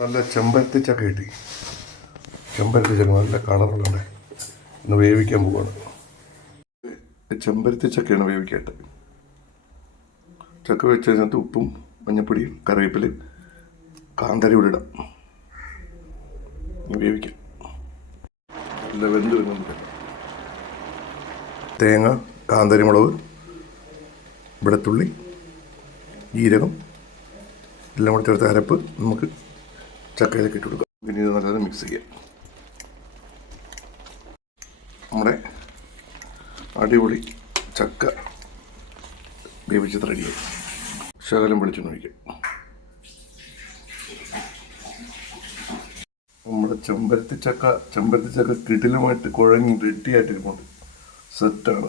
നല്ല ചെമ്പരത്തി ചക്ക കിട്ടി. ചെമ്പരത്തി ചക്ക നല്ല കളറുകളുണ്ട് ഇന്ന് വേവിക്കാൻ പോവാണ്. ചെമ്പരത്തി ചക്കയാണ് വേവിക്കേണ്ടത്. ചക്ക വെച്ചതിനകത്ത് ഉപ്പും മഞ്ഞപ്പൊടിയും കറിവേപ്പിൽ കാന്താരി കൂടെ ഇടാം വേവിക്കാം. നല്ല വെന്ത് വരുന്നുണ്ട് തേങ്ങ കാന്താരി മുളക് വെളുത്തുള്ളി ജീരകം എല്ലാം കൂടെ ചേർത്ത് അരപ്പ് നമുക്ക് ചക്കയിലേക്ക് ഇട്ട് കൊടുക്കാം പിന്നെ ഇത് നല്ലത് മിക്സ് ചെയ്യാം നമ്മുടെ അടിപൊളി ചക്ക വേവിച്ചത് റെഡിയായി ശകലം വെളിച്ചെണ്ണ ഒഴിക്കാം നമ്മുടെ ചെമ്പരത്തി ചക്ക ചെമ്പരത്തി ചക്ക കിടിലുമായിട്ട് കുഴങ്ങി റെഡിയായിട്ടിരിപ്പുണ്ട് സെറ്റാണ്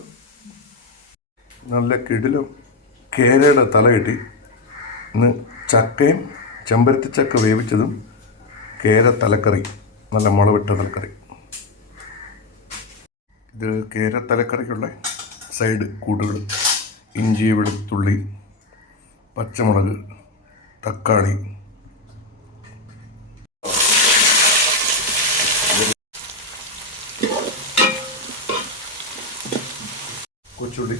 നല്ല കിടിലും കേരയുടെ തല കെട്ടി ഇന്ന് ചക്കയും ചെമ്പരത്തി ചക്ക വേവിച്ചതും കേര തലക്കറി നല്ല മുളവിട്ട തലക്കറി. ഇത് കേര തലക്കറിക്കുള്ള സൈഡ് കൂട്ടുകൾ. ഇഞ്ചി വെളുത്തുള്ളി പച്ചമുളക് തക്കാളി. കൊച്ചുള്ളി.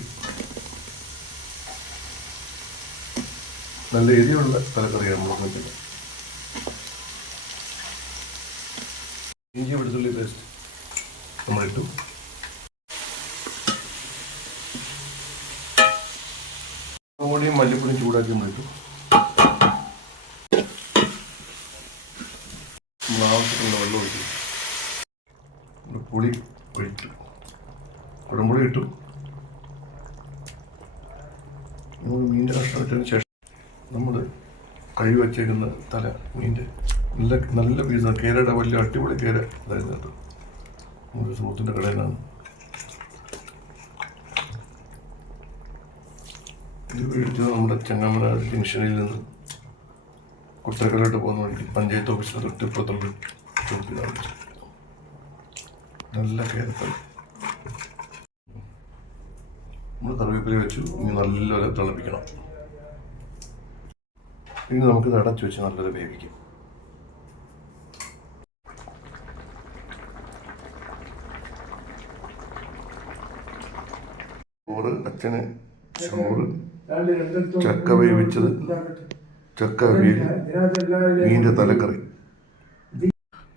നല്ല എരിവുള്ള തലക്കറിയാണ് നമ്മൾ വെക്കുന്നത് ഇഞ്ചി വെളുത്തുള്ളി പേസ്റ്റ് നമ്മളിട്ടു പൊടിയും മല്ലിപ്പൊടിയും ചൂടാക്കി നമ്മളിട്ടു നമ്മൾ ആവശ്യത്തിനുള്ള വെള്ളം നമ്മൾ പുളി ഒഴിച്ചു. കുടംപുളി ഇട്ടു. മീന്റെ കഷ്ണം ഇട്ടതിന് ശേഷം നമ്മൾ കഴിവ് വെച്ചേക്കുന്ന തല മീന്റെ നല്ല നല്ല പീസാണ്. കേരയുടെ വലിയ അടിപൊളി കേര ഇതായിരുന്നു കേട്ടോ നമ്മുടെ സുഹൃത്തിന്റെ കടയിലാണ്. ഇത് നമ്മുടെ ചെങ്ങാമല ജംഗ്ഷനിൽ നിന്ന് കുട്ടക്കലോട്ട് പോകുന്ന വഴിക്ക് പഞ്ചായത്ത് ഓഫീസിന് തൊട്ടിപ്പുറത്തുള്ള ഷോപ്പിലാണ് നല്ല കേരത്തല നമ്മൾ കറിവേപ്പില വെച്ചു. ഇനി നല്ലപോലെ തിളപ്പിക്കണം. ഇനി നമുക്ക് അടച്ചു വെച്ച് നല്ലത് വേവിക്കാം. ചോറ് അച്ഛന് ചോറ് ചക്ക വേവിച്ചത് ചക്ക മീന്റെ തലക്കറി.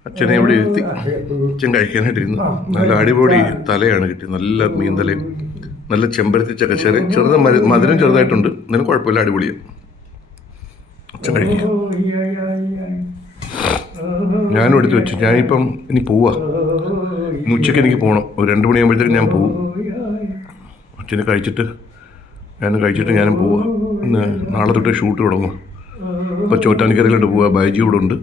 അച്ഛനെ ഇവിടെ ഇരുത്തി. അച്ഛൻ കഴിക്കാനായിട്ട് ഇരുന്നു നല്ല അടിപൊളി തലയാണ് കിട്ടിയത്. നല്ല മീൻ നല്ല ചെമ്പരത്തി ചക്ക ചെറിയ ചെറുത് മധുരം ചെറുതായിട്ടുണ്ട്. എന്നാലും കുഴപ്പമില്ല അടിപൊളിയാണ് അച്ഛൻ കഴിക്കുക ഞാനും എടുത്തു വെച്ചു. ഞാനിപ്പം ഇനി പോവാ. ഉച്ചയ്ക്ക് എനിക്ക് പോകണം ഒരു രണ്ട് മണിയാകുമ്പോഴത്തേക്കും ഞാൻ പോവും. അച്ഛനെ കഴിച്ചിട്ട് ഞാൻ കഴിച്ചിട്ട് ഞാനും പോവാ. ഇന്ന് നാളെ തൊട്ട് ഷൂട്ട് തുടങ്ങും. അപ്പോൾ ചോറ്റാനിക്കരയിലോട്ട് പോവാ. ബൈജി ഇവിടെ ഉണ്ട്.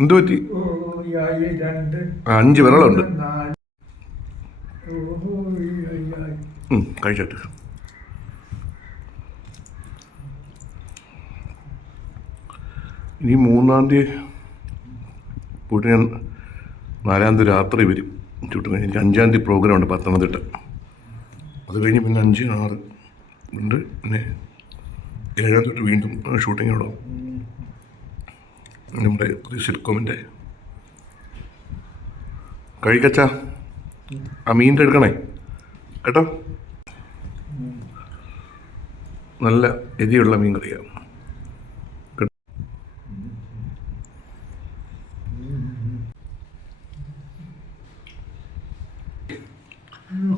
എന്ത് പറ്റി? അഞ്ച് വിരളുണ്ട്. കഴിച്ചോട്ടെ. ഇനി മൂന്നാം തീയതി പോയിട്ട് ഞാൻ നാലാം തീയതി രാത്രി വരും. ചുട്ടും കഴിഞ്ഞ് എനിക്ക് അഞ്ചാം തീയതി പ്രോഗ്രാം ഉണ്ട് പത്തനംതിട്ട. അത് കഴിഞ്ഞ് പിന്നെ അഞ്ച് ആറ് ഉണ്ട്. പിന്നെ ഏഴാം തൊട്ട് വീണ്ടും ഷൂട്ടിംഗ് അവിടെ. നമ്മുടെ പുതിയ സിൽക്കോമിന്റെ കഴിക്കച്ച ആ മീന്റെ എടുക്കണേ. കേട്ടോ? നല്ല എരിയുള്ള മീൻ കറിയാണ് കേട്ടോ?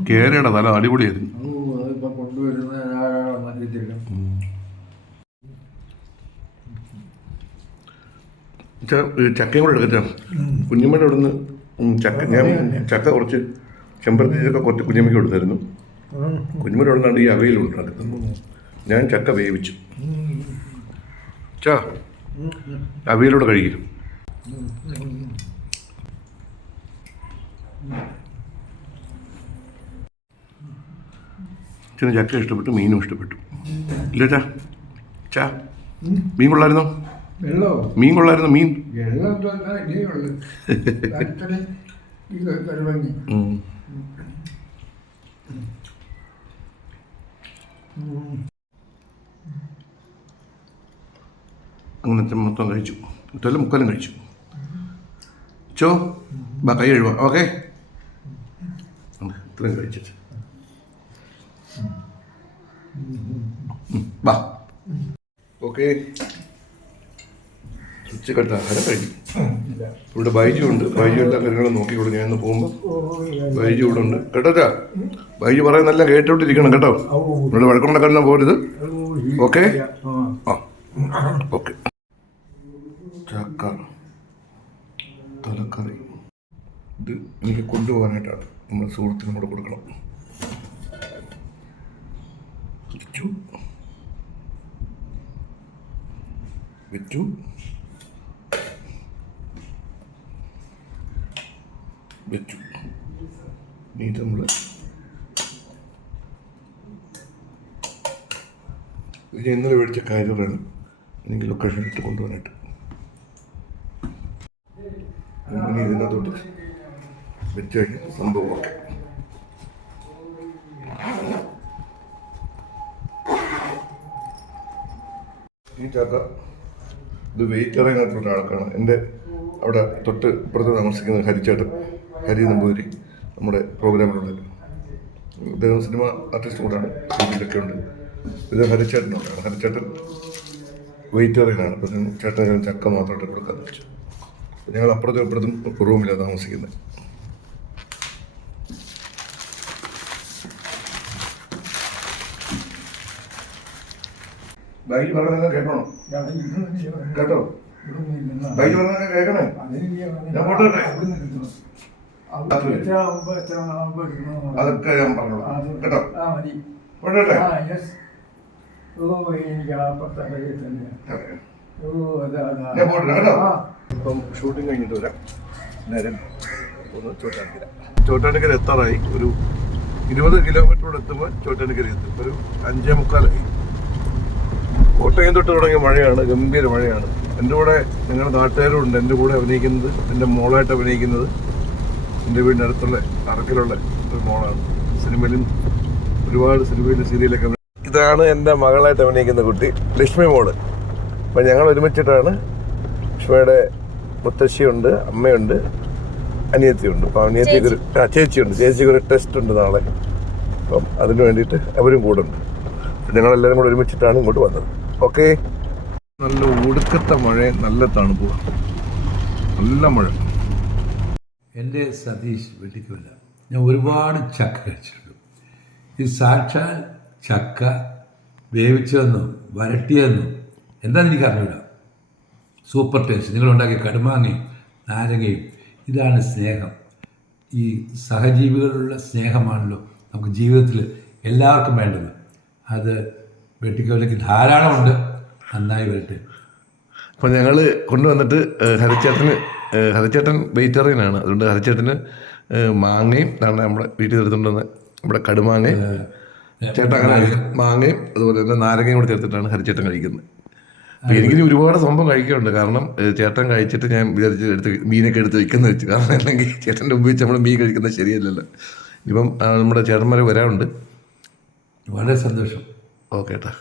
കേരയുടെ തല അടിപൊളിയായിരുന്നു. ചക്കയും കൂടെ എടുക്കാം കുഞ്ഞമ്മയുടെ അവിടെ നിന്ന് ചക്ക ഞാൻ ചക്ക കുറച്ച് ചെമ്പരത്തി ചക്ക കുറച്ച് കുഞ്ഞമ്മയ്ക്ക് കൊടുത്തായിരുന്നു. കുഞ്ഞമ്മയുടെ അവിടെ നിന്നാണ് ഈ അവയിൽ ഉണ്ടാക്കുന്നത് ഞാൻ ചക്ക വേവിച്ചു. ചാ അവയിലൂടെ കഴിക്കും. ചില ചക്ക ഇഷ്ടപ്പെട്ടു മീനും ഇഷ്ടപ്പെട്ടു. ഇല്ല ചാ ചാ മീൻ കൊള്ളായിരുന്നോ? മീൻ കൊള്ളായിരുന്നു മീൻ. അങ്ങനത്തെ മൊത്തം കഴിച്ചു. മൊത്തം മുക്കാലും കഴിച്ചു. ചോ ബാ കൈ കഴിവാ. ഓക്കെ. ഇത്രയും കഴിച്ചു ബാ ഓക്കെ. ഉച്ചക്കട്ട ആഹാരം കഴിഞ്ഞു ഇവിടെ ബൈജു ഉണ്ട്. ബൈജു എല്ലാ കാര്യങ്ങളും നോക്കിക്കോളൂ ഞാൻ ഇന്ന് പോകുമ്പോൾ ബൈജു ഇവിടെ ഉണ്ട്. കേട്ടോ ബൈജു പറയുന്നെല്ലാം കേട്ടോണ്ടിരിക്കണം കേട്ടോ. ഇവിടെ വഴക്കുണ്ടാക്കാൻ പോരുത്. ഓക്കെ? ആ. ഓക്കെ. ചക്ക തലക്കറി. ഇത് എനിക്ക് കൊണ്ടുപോകാനായിട്ടാണ്. നമ്മുടെ സുഹൃത്തിനും കൂടെ കൊടുക്കണം. വെച്ചു വെച്ചു ഇനി ഇത് നമ്മൾ ഇത് ഇന്നലെ മേടിച്ച കാര്യമാണ് എനിക്ക് ലൊക്കേഷൻ ഇട്ട് കൊണ്ടുപോകാനായിട്ട്. ഇനി ഇതിനകത്തോട്ട് വെച്ച് കഴിഞ്ഞ സംഭവം ഓക്കെ ഈ ചാക്ക ഇത് വെയിറ്റ് അറിയാനായിട്ടുള്ള ആൾക്കാണ്. എന്റെ അവിടെ തൊട്ട് ഇപ്പുറത്ത് താമസിക്കുന്ന ഹരിച്ചേട്ടൻ ഹരി നമ്പൂതിരി നമ്മുടെ പ്രോഗ്രാമിലുണ്ട്. അദ്ദേഹം സിനിമ ആർട്ടിസ്റ്റ് കൂടാണ്. ഇതിലൊക്കെ ഉണ്ട്. ഇത് ഹരിച്ചേട്ടനുണ്ടാണ് ഹരിച്ചേട്ടൻ വെയിറ്ററിനാണ് അപ്പം ചേട്ടൻ ഞാൻ ചക്ക മാത്രമായിട്ട് കൊടുക്കാൻ വെച്ചു. ഞങ്ങൾ അപ്പുറത്തും ഇപ്പുറത്തും റൂമിലാണ് താമസിക്കുന്നത്. ബാക്കി പറഞ്ഞാൽ കേട്ടോ കേട്ടോ? ബൈക്ക് പറഞ്ഞാൽ കേൾക്കണേ? ഞാൻ ഇട്ടെ. അതൊക്കെ ഞാൻ പറഞ്ഞോളാം. കേട്ടോ? ഞാൻ പോട്ടെ കേട്ടോ? ഇപ്പം ഷൂട്ടിംഗ് കഴിഞ്ഞിട്ട് വരാം. നേരം ഒന്ന് ചോട്ടാനിക്കര. ചോട്ടാനിക്കര എത്താറായി. ഒരു ഇരുപത് കിലോമീറ്ററോട് എത്തുമ്പോൾ ചോട്ടാനിക്കര എത്തും. ഒരു അഞ്ചേ മുക്കാലായി. കോട്ടയം തൊട്ട് തുടങ്ങിയ മഴയാണ് ഗംഭീര മഴയാണ്. എന്റെ കൂടെ നിങ്ങളുടെ നാട്ടുകാരും ഉണ്ട്. എന്റെ കൂടെ അഭിനയിക്കുന്നത് എന്റെ മോളായിട്ട് അഭിനയിക്കുന്നത് എന്റെ വീടിന്റെ അടുത്തുള്ള അറക്കിലുള്ള ഒരു മോളാണ്. സിനിമയിലും ഒരുപാട് സിനിമയിലും സീരിയലൊക്കെ ഇതാണ് എന്റെ മകളായിട്ട് അഭിനയിക്കുന്ന കുട്ടി ലക്ഷ്മി മോൾ. അപ്പം ഞങ്ങൾ ഒരുമിച്ചിട്ടാണ് ലക്ഷ്മിയുടെ മുത്തശ്ശിയുണ്ട് അമ്മയുണ്ട് അനിയത്തിയുണ്ട്. അപ്പം അനിയത്തിക്ക് ഒരു ആ ചേച്ചിയുണ്ട്. ചേച്ചിക്ക് ഒരു ടെസ്റ്റ് ഉണ്ട് നാളെ. അപ്പം അതിന് വേണ്ടിയിട്ട് അവരും കൂടെ ഉണ്ട്. അപ്പം ഞങ്ങളെല്ലാവരും കൂടെ ഒരുമിച്ചിട്ടാണ് ഇങ്ങോട്ട് വന്നത്. ഓക്കെ. നല്ല ഒടുക്കത്തെ മഴ നല്ല തണുപ്പ്. നല്ല മഴ. എന്റെ സതീഷ് വെട്ടിക്കൊല്ല. ഞാൻ ഒരുപാട് ചക്ക കഴിച്ചിട്ടുണ്ട്. ഈ സാക്ഷാൽ ചക്ക വേവിച്ചതെന്നും വരട്ടിയതെന്നും എന്താണെന്ന് എനിക്ക് അറിഞ്ഞൂടാ സൂപ്പർ ടേസ്റ്റ്. നിങ്ങളുണ്ടാക്കിയ കടുമാങ്ങയും നാരങ്ങയും ഇതാണ് സ്നേഹം. ഈ സഹജീവികളുള്ള സ്നേഹമാണല്ലോ നമുക്ക് ജീവിതത്തിൽ എല്ലാവർക്കും വേണ്ടത്. അത് വെട്ടിക്കൊല്ലയ്ക്ക് ധാരാളമുണ്ട്. നന്നായി വരട്ടെ. അപ്പോൾ ഞങ്ങൾ കൊണ്ടുവന്നിട്ട് ഹരിച്ചേട്ടന് ഹരിച്ചേട്ടൻ വെജിറ്റേറിയനാണ്. അതുകൊണ്ട് ഹരിച്ചേട്ടന് മാങ്ങയും അതാണ് നമ്മുടെ വീട്ടിൽ എടുത്തുകൊണ്ടുവന്ന നമ്മുടെ കടുമാങ്ങയും ചേട്ടൻ അങ്ങനെ മാങ്ങയും അതുപോലെ തന്നെ നാരങ്ങയും കൂടെ ചേർത്തിട്ടാണ് ഹരിച്ചേട്ടൻ കഴിക്കുന്നത്. അപ്പം എനിക്കിനി ഒരുപാട് സംഭവം കഴിക്കാറുണ്ട് കാരണം ചേട്ടൻ കഴിച്ചിട്ട് ഞാൻ വിചാരിച്ച് എടുത്ത് മീനൊക്കെ എടുത്ത് വെക്കുന്ന വെച്ചു. കാരണം അല്ലെങ്കിൽ ചേട്ടന്റെ ഉപയോഗിച്ച് നമ്മൾ മീൻ കഴിക്കുന്നത് ശരിയല്ലല്ലോ. ഇപ്പം നമ്മുടെ ചേട്ടന്മാരെ വരാറുണ്ട്. വളരെ സന്തോഷം. ഓക്കെ ഏട്ടാ